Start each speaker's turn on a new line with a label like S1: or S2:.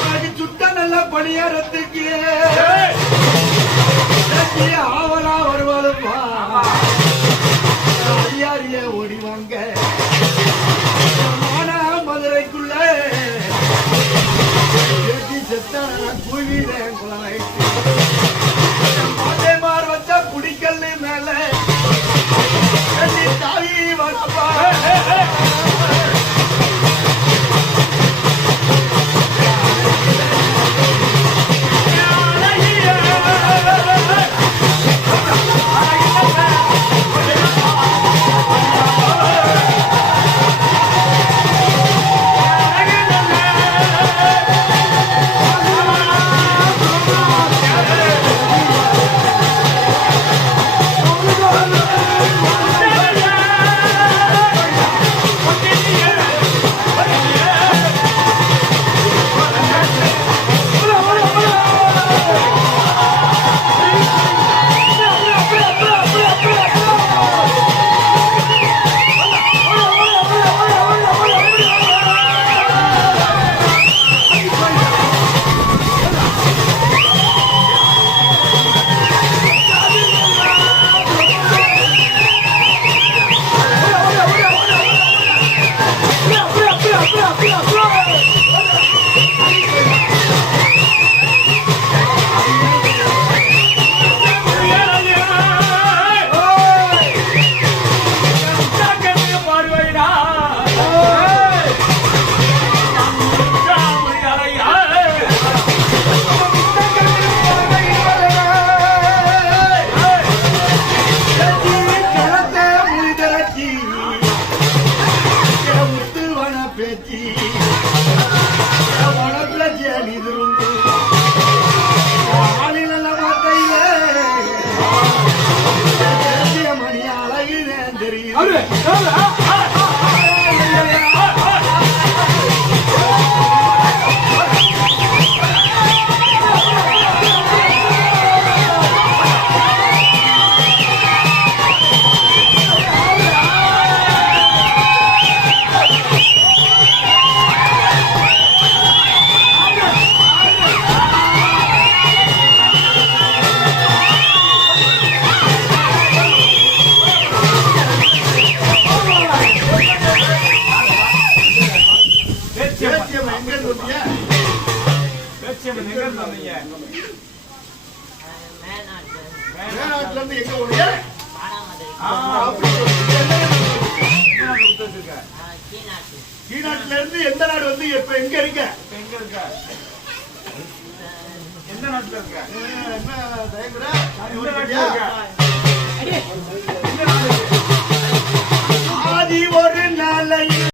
S1: கொலிக்கு சுட்ட நல்ல பணியாரத்துக்கு ஆவலா வருவாளுப்பா. அதிகாரிய ஓடிவாங்க. Champion! வச்சு உனக்குள்ள ஜேலி இருந்து ஆளில் மணி தெரியும் எந்த நாடு வந்து இப்ப
S2: எந்த நாட்டுல இருக்க? ஆதி ஒரு